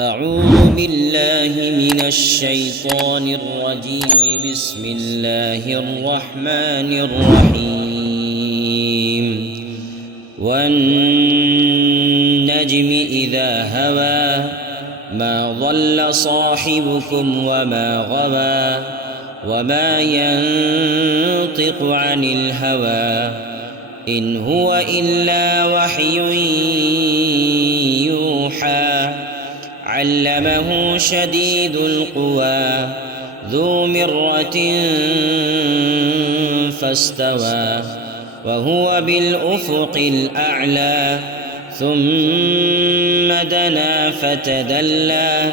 أعوذ بالله من الشيطان الرجيم. بسم الله الرحمن الرحيم. والنجم إذا هوى ما ضل صاحبكم وما غوى وما ينطق عن الهوى إن هو إلا وحي يوحى علمه شديد القوى ذو مرة فاستوى وهو بالأفق الأعلى ثم دنا فتدلى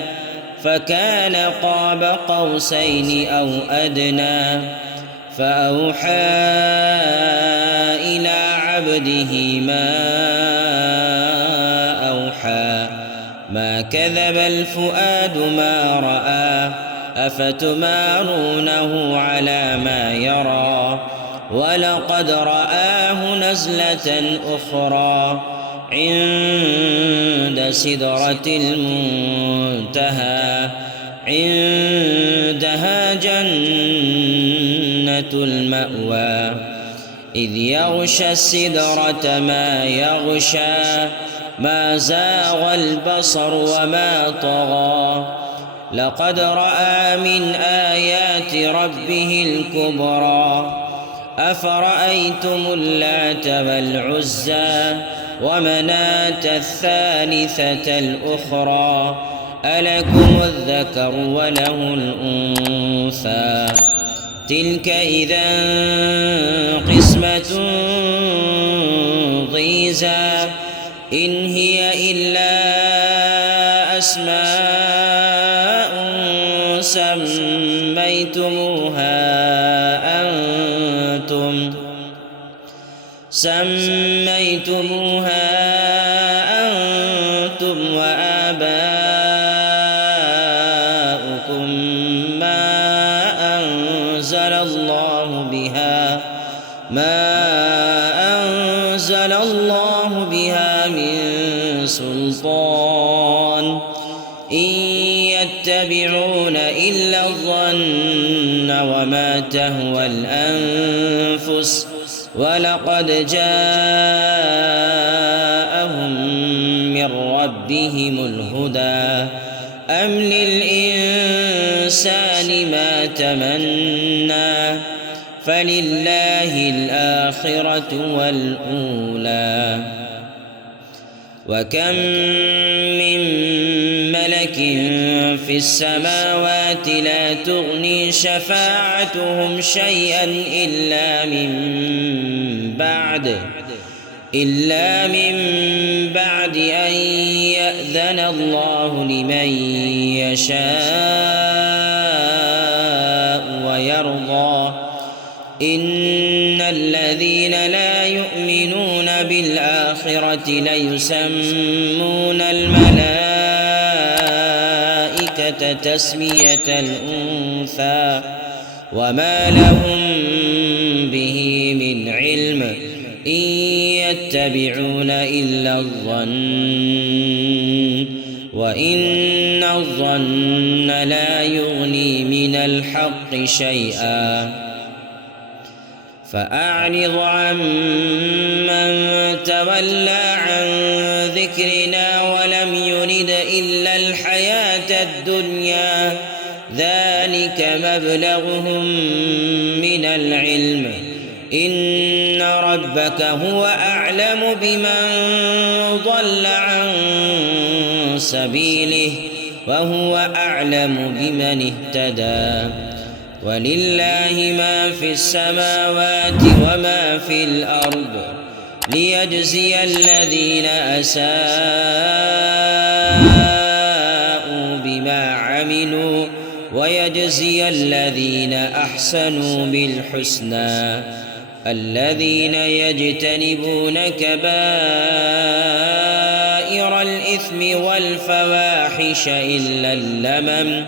فكان قاب قوسين أو أدنى فأوحى إلى عبده ما أوحى ما كذب الفؤاد ما رأى أفتمارونه على ما يرى ولقد رآه نزلة أخرى عند سدرة المنتهى عندها جنة المأوى إذ يغشى السدرة ما يغشى ما زاغ البصر وما طغى لقد رأى من آيات ربه الكبرى أفرأيتم اللات والعزى ومناة الثالثة الأخرى ألكم الذكر وله الأنثى تلك إذا قسمة ضيزى إن هي إلا أسماء سميتموها أنتم وآباؤكم ما أنزل الله بها من سلطان إن يتبعون إلا الظن وما تهوى الأنفس ولقد جاءهم من ربهم الهدى أم للإنسان ما تمنى فلله الآخرة والأولى وكم من ملك في السماوات لا تغني شفاعتهم شيئا إلا من بعد أن يأذن الله لمن يشاء ويرضى إن الذين لا يؤمنون بالآخرة ليسمون الملائكة تسمية الأنثى وما لهم به من علم إن يتبعون إلا الظن وإن الظن لا يغني من الحق شيئا فأعرض عمن تولى عن ذكرنا ولم يرد إلا الحياة الدنيا ذلك مبلغهم من العلم إن ربك هو أعلم بمن ضل عن سبيله وهو أعلم بمن اهتدى ولله ما في السماوات وما في الأرض ليجزي الذين أساءوا بما عملوا ويجزي الذين أحسنوا بالحسنى الذين يجتنبون كبائر الإثم والفواحش إلا اللمم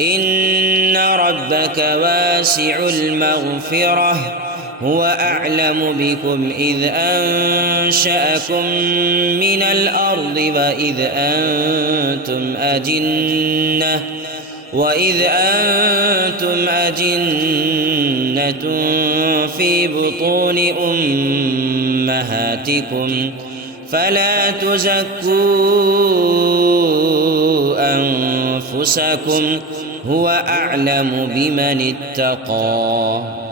إن ربك واسع المغفرة هو أعلم بكم إذ أنشأكم من الأرض وإذ أنتم أجنة في بطون أمهاتكم فلا تزكوا أنفسكم هو أعلم بمن اتقى.